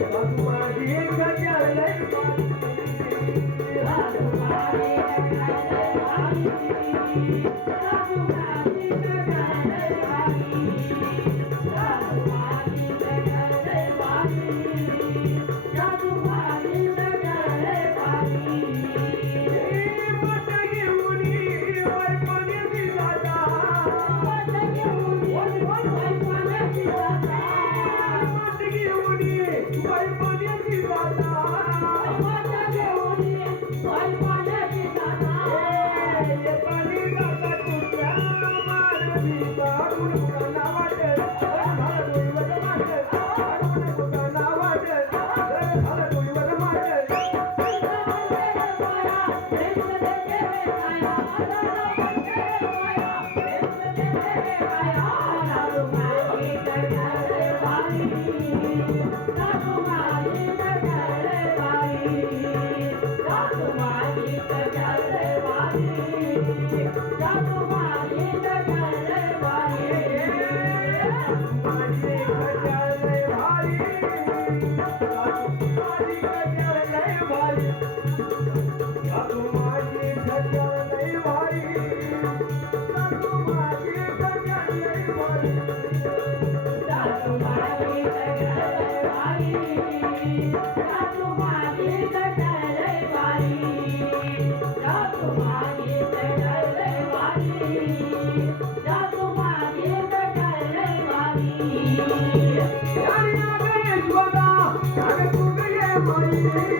i Bakuma diye kaçarlar. Bye.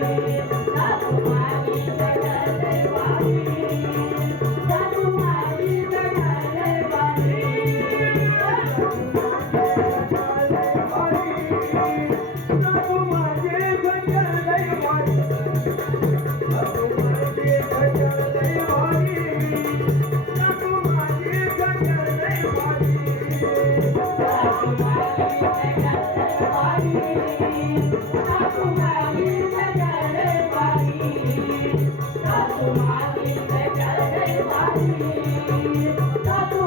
Thank you. तुम्हारी से चल गई वाली